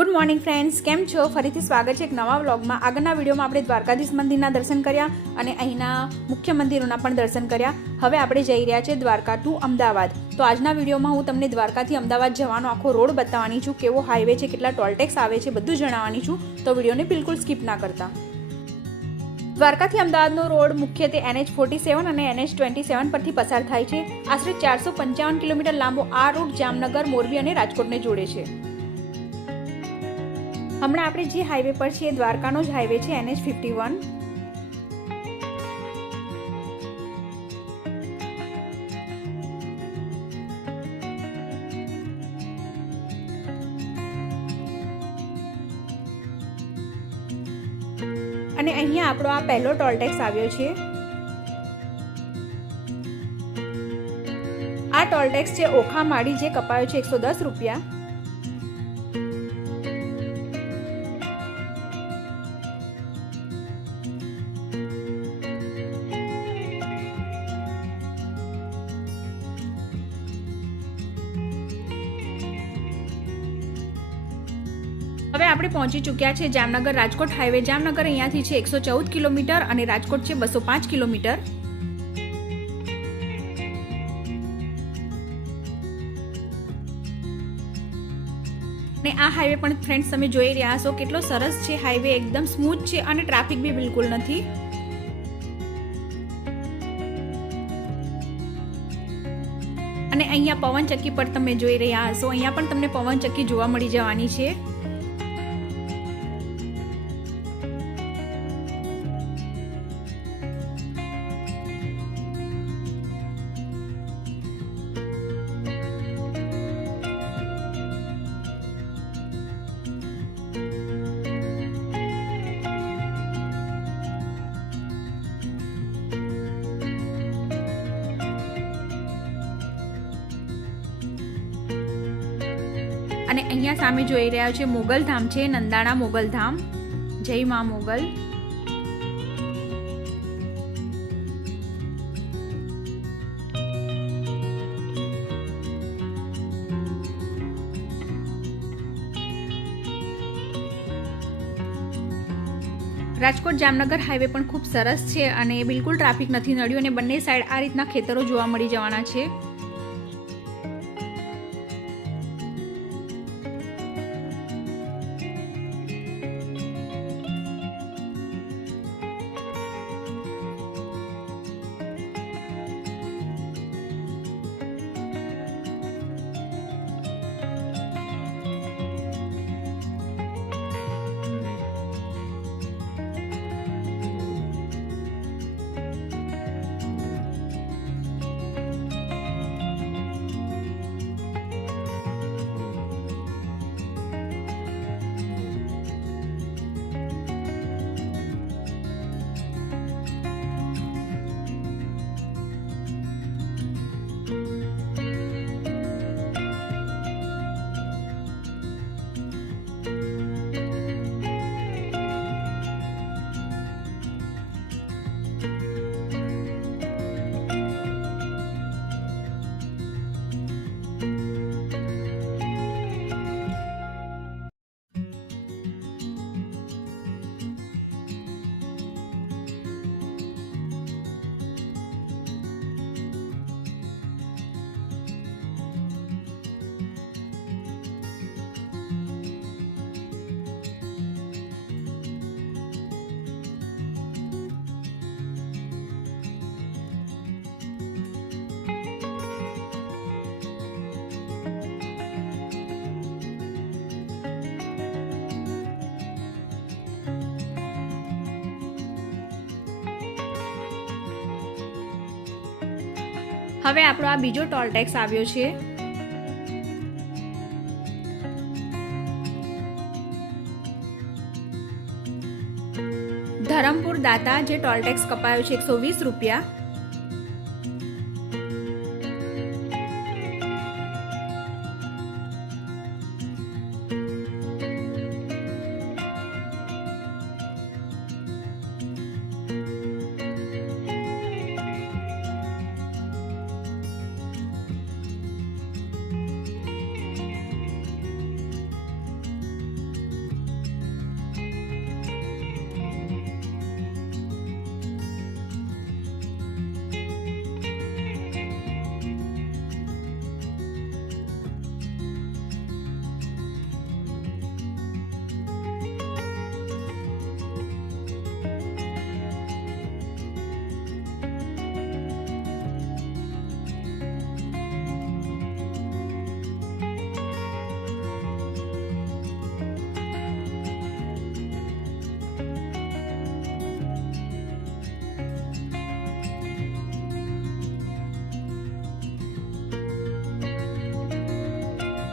Good morning friends, केम छो? फरीथी स्वागत है एक नवा व्लॉग में। आगळना विडियोमां आपणे द्वारकाधीश मंदिरना दर्शन कर्या अने अहींना मुख्य मंदिरोना पण दर्शन कर्या। हवे आपणे जई रह्या छे द्वारका टू अमदावाद। तो आजना विडियोमां हूँ तमने द्वारकाथी अमदावाद जवानो आखो रोड बताववानी छुं, केवो हाईवे छे, केटला टोल टेक्स आवे छे, बधुं जणाववानी छुं। तो विडियोने बिल्कुल स्कीप ना करता। द्वारकाथी अमदावादनो रोड मुख्यत्वे NH47 અને NH27 परथी पसार थाय छे। आशरे 455 किलोमीटर लांबो आ रूट जामनगर, मोरबी અને રાજકોટને જોડે છે। हमणां आपणे जे हाईवे पर छे द्वारकानो ज हाईवे छे NH51। અને અહીંયા આપણો આ પહેલો ટોલ ટેક્સ આવ્યો છે। આ ટોલ ટેક્સ છે ઓખા માડી, જે કપાયો છે 110 રૂપિયા। હવે આપણે પહોંચી ચૂક્યા છે જામનગર રાજકોટ હાઈવે। જામનગર અહીંયાથી છે 114 કિલોમીટર અને રાજકોટ છે 205 કિલોમીટર। ને આ હાઈવે પણ ફ્રેન્ડ્સ તમે જોઈ રહ્યા છો કેટલો સરસ છે। હાઈવે એકદમ સ્મૂથ છે અને ટ્રાફિક બી બિલકુલ નથી। અને અહીંયા પવનચક્કી પર તમે જોઈ રહ્યા હશો, અહીંયા પણ તમને પવનચક્કી જોવા મળી જવાની છે। અને અહીંયા સામે જોઈ રહ્યા છે મોગલધામ છે, નંદાણા મોગલધામ। જય મા મોગલ। રાજકોટ જામનગર હાઈવે પણ ખૂબ સરસ છે અને બિલકુલ ટ્રાફિક નથી નડ્યું અને બંને સાઈડ આ રીતના ખેતરો જોવા મળી જવાના છે। હવે આપણો આ બીજો ટોલ ટેક્સ આવ્યો છે। ધરમપુર દાતા, જે ટોલ ટેક્સ કપાયો છે 120 રૂપિયા।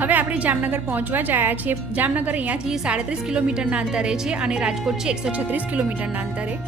હવે આપણે જામનગર પહોંચવા જ આવ્યા છીએ. જામનગર અહીંયાથી 37 કિલોમીટરના અંતરે છે અને રાજકોટ છે 136 કિલોમીટરના અંતરે.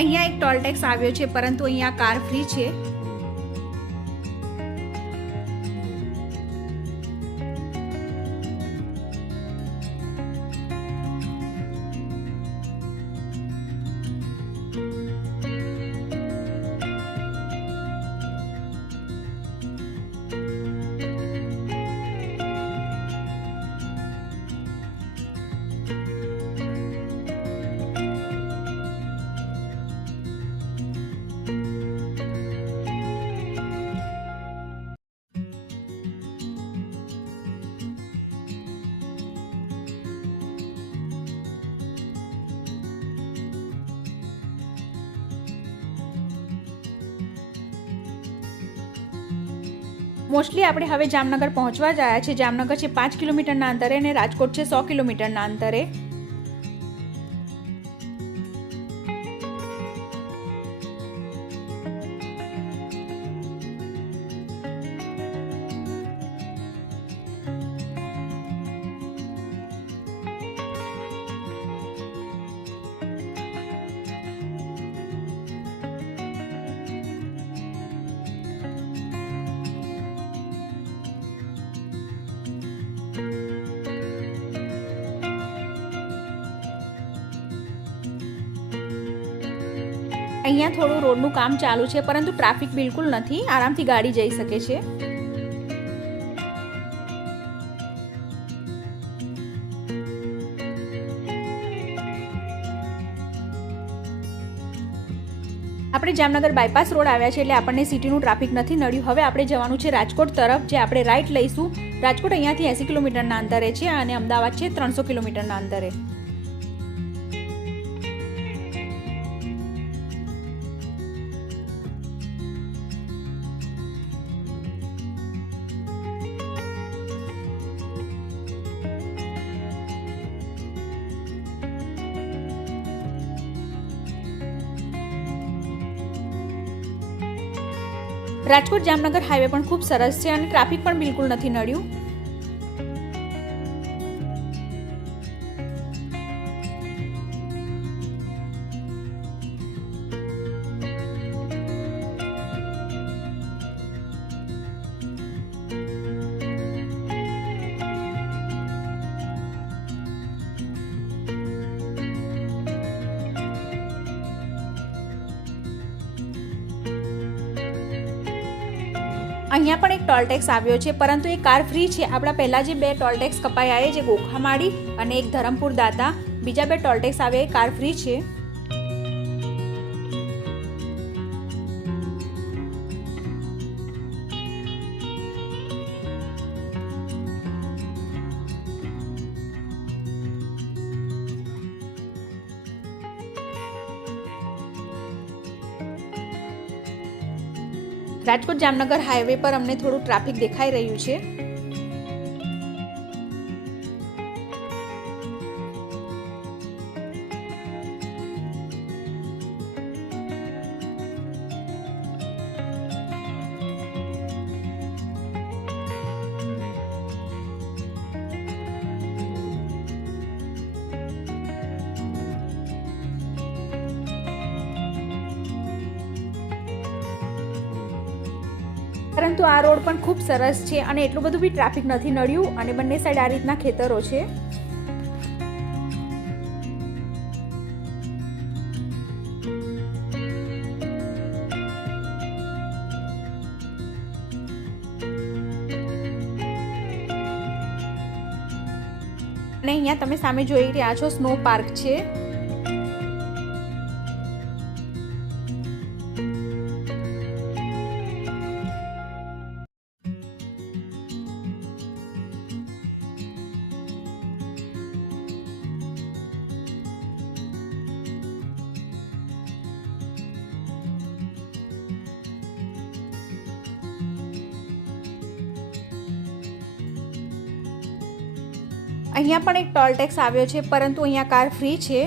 અહીંયા એક ટોલ ટેક્સ આવ્યો છે, પરંતુ અહીંયા કાર ફ્રી છે. મોસ્ટલી આપણે હવે જામનગર પહોંચવા જ આવ્યા છે. જામનગર છે 5 કિલોમીટરના અંતરે અને રાજકોટ છે 100 કિલોમીટરના અંતરે. અહીંયા થોડું રોડનું કામ ચાલુ છે, પરંતુ ટ્રાફિક બિલકુલ નથી. આરામથી ગાડી જઈ શકે છે. આપણે જામનગર બાયપાસ રોડ આવ્યા છે એટલે આપણને સિટીનું ટ્રાફિક નથી નડ્યું. હવે આપણે જવાનું છે રાજકોટ તરફ, જે આપણે રાઈટ લઈશું. રાજકોટ અહીંયાથી 80 કિલોમીટરના અંતરે છે અને અમદાવાદ છે 300 કિલોમીટરના અંતરે. રાજકોટ જામનગર હાઈવે પણ ખૂબ સરસ છે અને ટ્રાફિક પણ બિલકુલ નથી નડ્યું. અહીંયા પણ એક ટોલ ટેક્સ આવ્યો છે, પરંતુ એ કાર ફ્રી છે. આપણા પહેલા જે 2 ટોલ ટેક્સ કપાયા એ જે ગોખામાળી અને એક ધરમપુર દાતા, બીજા 2 ટોલ ટેક્સ આવ્યા એ કાર ફ્રી છે. રાજકોટ જામનગર હાઈવે પર અમને થોડું ટ્રાફિક દેખાઈ રહ્યું છે. પરંતુ આ રોડ પણ ખૂબ સરસ છે અને એટલું બધું બી ટ્રાફિક નથી નડ્યું અને બંને સાઈડ આ રીતના ખેતરો છે. અને અહીંયા તમે સામે જોઈ રહ્યા છો સ્નો પાર્ક છે. અહીંયા પણ એક ટોલ ટેક્સ આવ્યો છે, પરંતુ અહીંયા કાર ફ્રી છે.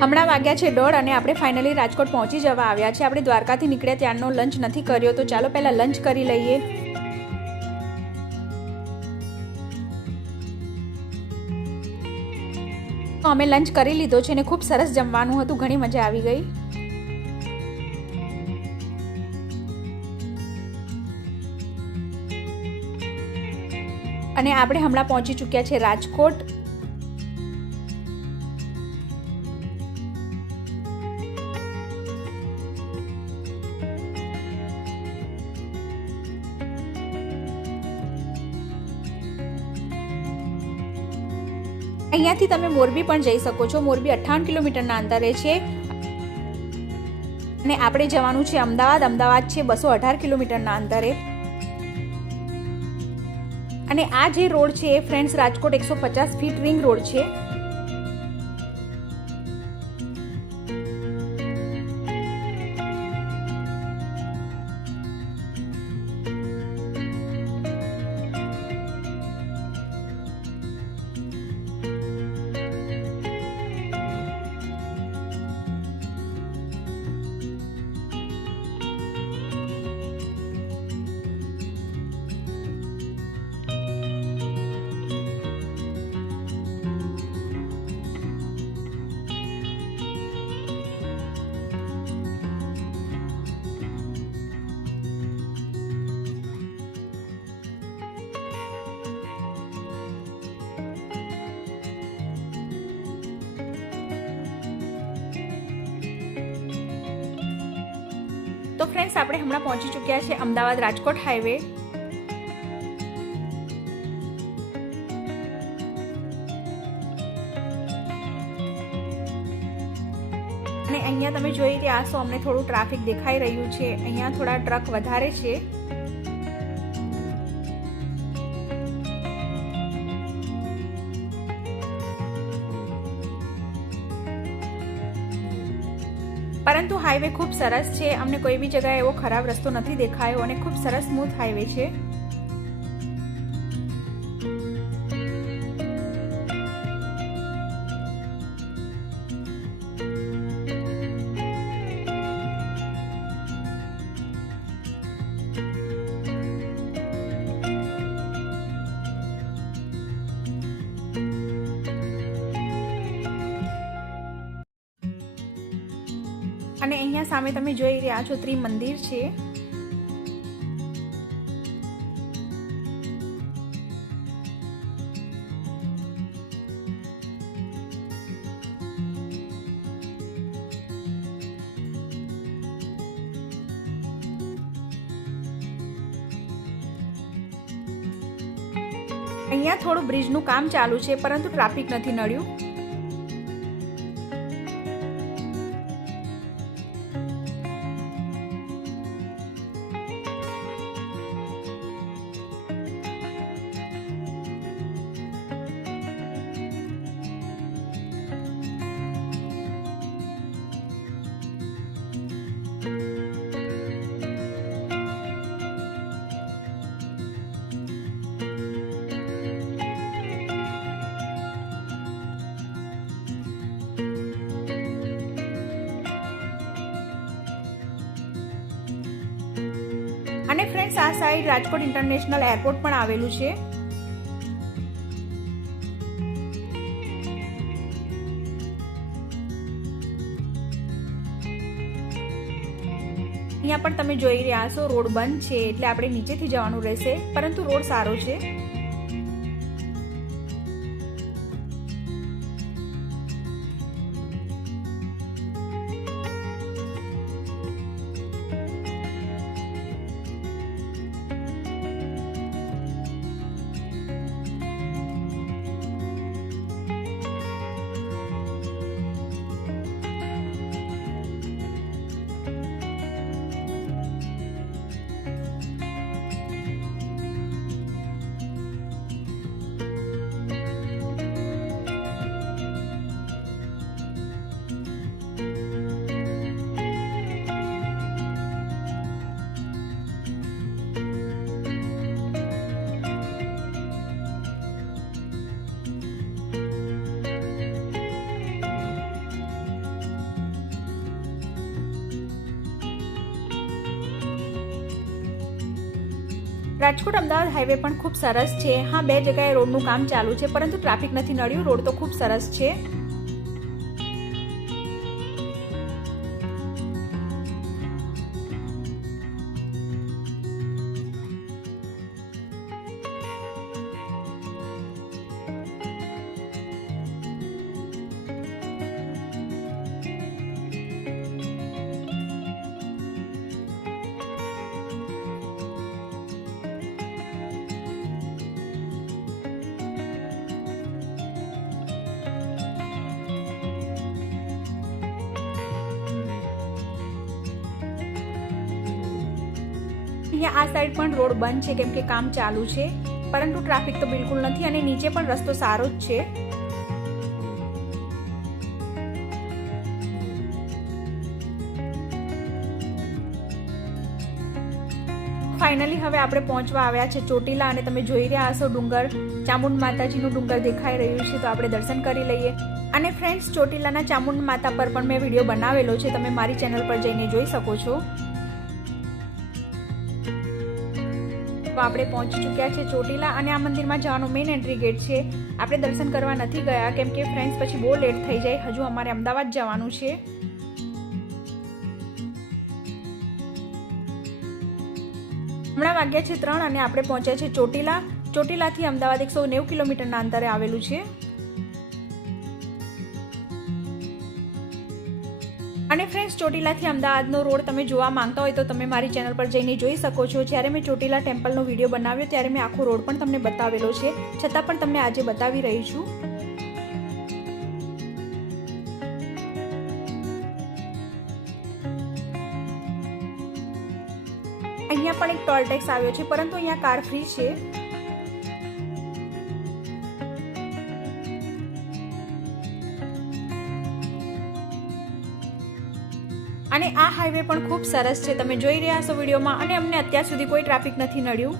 હમણાં વાગ્યા છે 1:30 અને આપણે ફાઇનલી રાજકોટ પહોંચી જવા આવ્યા છે. આપણે દ્વારકાથી નીકળ્યા ત્યારનો લંચ નથી કર્યો, તો ચાલો પહેલાં લંચ કરી લઈએ. તો અમે લંચ કરી લીધો છે અને ખૂબ સરસ જમવાનું હતું, ઘણી મજા આવી ગઈ. અને આપણે હમણાં પહોંચી ચૂક્યા છે રાજકોટ. અહીંયાથી તમે મોરબી પણ જઈ શકો છો. મોરબી 58 કિલોમીટરના અંતરે છે અને આપણે જવાનું છે અમદાવાદ. અમદાવાદ છે 218 કિલોમીટરના અંતરે. અને આ જે રોડ છે એ friends Rajkot 150 feet ring road છે. તો ફ્રેન્ડ્સ આપણે હમણાં પહોંચી ચૂક્યા છે અમદાવાદ રાજકોટ હાઈવે. અને અહીંયા તમે જોઈ રહ્યા છો અમને થોડું ટ્રાફિક દેખાઈ રહ્યું છે. અહીંયા થોડા ટ્રક વધારે છે. પરંતુ હાઈવે ખૂબ સરસ છે. અમને કોઈ બી જગ્યાએ એવો ખરાબ રસ્તો નથી દેખાયો અને ખૂબ સરસ સ્મૂથ હાઈવે છે. અને અહીંયા સામે તમે જોઈ રહ્યા છો ત્રિમંદિર છે. અહીંયા થોડું બ્રિજનું કામ ચાલુ છે, પરંતુ ટ્રાફિક નથી નડ્યું. ફ્રેન્ડ્સ આ સાઈડ રાજકોટ ઇન્ટરનેશનલ એરપોર્ટ પણ આવેલું છે. અહીંયા પણ તમે જોઈ રહ્યા છો રોડ બંધ છે એટલે આપણે નીચેથી જવાનું રહેશે, પરંતુ રોડ સારો છે. રાજકોટ અમદાવાદ હાઈવે પણ ખૂબ સરસ છે. હા, 2 જગ્યાએ રોડનું કામ ચાલુ છે, પરંતુ ટ્રાફિક નથી નડ્યું. રોડ તો ખૂબ સરસ છે. અહીંયા આ સાઈડ પણ રોડ બંધ છે કેમ કે કામ ચાલુ છે, પરંતુ ટ્રાફિક તો બિલકુલ નથી અને નીચે પણ રસ્તો સારો જ છે. ફાઇનલી હવે આપણે પહોંચવા આવ્યા છે ચોટીલા અને તમે જોઈ રહ્યા હશો ડુંગર, ચામુંડ માતાજીનું ડુંગર દેખાઈ રહ્યું છે, તો આપણે દર્શન કરી લઈએ. અને ફ્રેન્ડ્સ, ચોટીલાના ચામુંડ માતા પર પણ મેં વિડીયો બનાવેલો છે, તમે મારી ચેનલ પર જઈને જોઈ શકો છો. આપણે પહોંચી ચૂક્યા છે ચોટીલા અને આ મંદિરમાં જવાનો મેઇન એન્ટ્રી ગેટ છે. આપણે દર્શન કરવા નથી ગયા કેમ કે ફ્રેન્ડ્સ પછી બહુ લેટ થઈ જાય, હજુ અમારે અમદાવાદ જવાનું છે. હમણાં વાગ્યા છે 3 અને આપણે પહોંચ્યા છે ચોટીલા. ચોટીલાથી અમદાવાદ 190 કિલોમીટરના અંતરે આવેલું છે. અને ફ્રેન્ડ્સ, ચોટીલાથી અમદાવાદનો રોડ તમે જોવા માંગતા હોય તો તમે મારી ચેનલ પર જઈને જોઈ શકો છો. જ્યારે મેં ચોટીલા ટેમ્પલનો વિડીયો બનાવ્યો ત્યારે મેં આખો રોડ પણ તમને બતાવેલો છે, છતાં પણ તમને આજે બતાવી રહી છું. અહીંયા પણ એક ટોલ ટેક્સ આવ્યો છે, પરંતુ અહીંયા કાર ફ્રી છે. અને આ હાઈવે પણ ખૂબ સરસ છે, તમે જોઈ રહ્યા છો વિડીયોમાં. અને અમને અત્યાર સુધી કોઈ ટ્રાફિક નથી નડ્યું.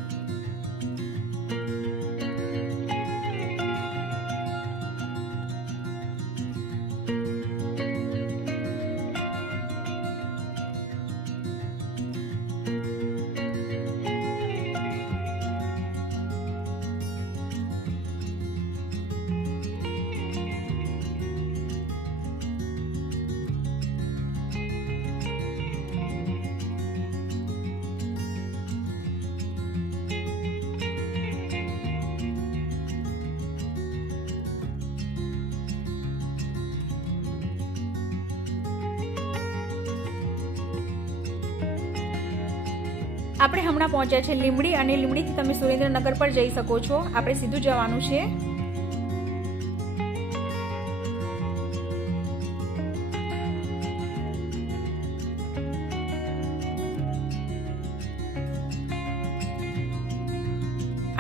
આપણે હમણાં પહોંચ્યા છે લીંબડી અને લીંબડીથી તમે સુરેન્દ્રનગર પર જઈ શકો છો. આપણે સીધું જવાનું છે.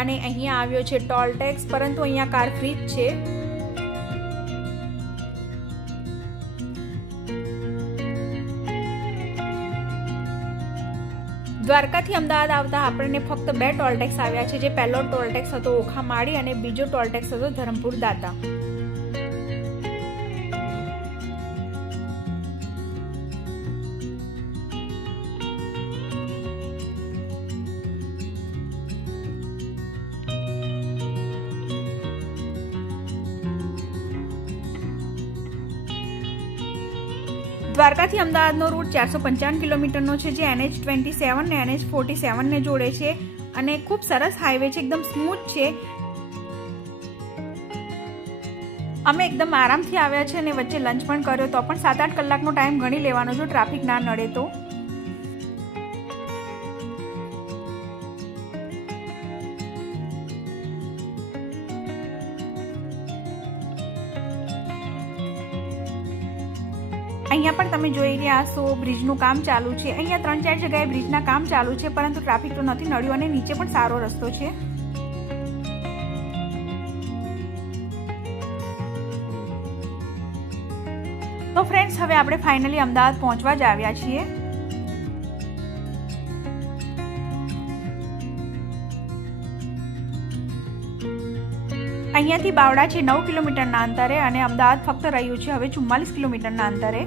અને અહીંયા આવ્યો છે ટોલ ટેક્સ, પરંતુ અહીંયા કાર ફ્રી જ છે. દ્વારકાથી અમદાવાદ આવતા આપણને ફક્ત 2 ટોલ ટેક્સ આવ્યા છે. જે પહેલો ટોલ ટેક્સ હતો ઓખા માળી અને બીજો ટોલ ટેક્સ હતો ધરમપુર દાતા. દ્વારકાથી અમદાવાદનો રૂટ 455 કિલોમીટરનો છે, જે NH27 ને NH47 ને જોડે છે અને ખૂબ સરસ હાઈવે છે, એકદમ સ્મૂથ છે. અમે એકદમ આરામથી આવ્યા છે અને વચ્ચે લંચ પણ કર્યો, તો પણ 7-8 કલાકનો ટાઈમ ગણી લેવાનો જો ટ્રાફિક ના નડે તો. અહીંયા પણ તમે જોઈ રહ્યા છો બ્રિજનું કામ ચાલુ છે. અહીંયા 3-4 જગ્યાએ બ્રિજના કામ ચાલુ છે, પરંતુ ટ્રાફિક તો નથી નડ્યું અને નીચે પણ સારો રસ્તો છે. તો ફ્રેન્ડ્સ, હવે આપણે ફાઇનલી અમદાવાદ પહોંચવા જ આવ્યા છીએ. અહીંયાથી બાવડા છે 9 કિલોમીટરના અંતરે અને અમદાવાદ ફક્ત રહ્યું છે હવે 44 કિલોમીટરના અંતરે.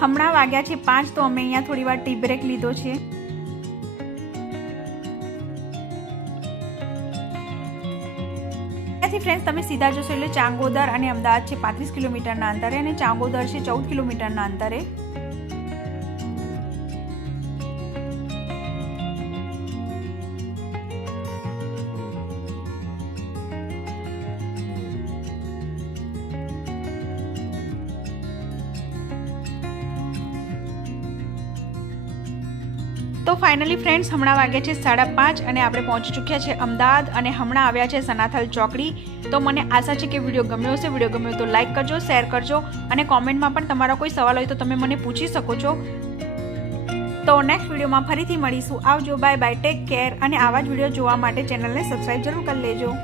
હમણાં વાગ્યા છે 5, તો અમે અહીંયા થોડી વાર ટી બ્રેક લીધો છે. ફ્રેન્ડ્સ, તમે સીધા જશો એટલે ચાંગોદર અને અમદાવાદ છે 35 કિલોમીટરના અંતરે અને ચાંગોદર છે 14 કિલોમીટરના અંતરે. તો ફાઇનલી ફ્રેન્ડ્સ, હમણાં વાગ્યા છે 5:30 અને આપણે પહોંચી ચૂક્યા છે અમદાવાદ અને હમણાં આવ્યા છે સનાથલ ચોકડી. તો મને આશા છે કે વિડીયો ગમ્યો હશે. વિડીયો ગમ્યો તો લાઇક કરજો, શેર કરજો અને કોમેન્ટમાં પણ તમારા કોઈ સવાલ હોય તો તમે મને પૂછી શકો છો. તો નેક્સ્ટ વિડીયોમાં ફરીથી મળીશું. આવજો, બાય બાય, ટેક કેર અને આવા જ વિડીયો જોવા માટે ચેનલને સબસ્ક્રાઈબ જરૂર કરી લેજો.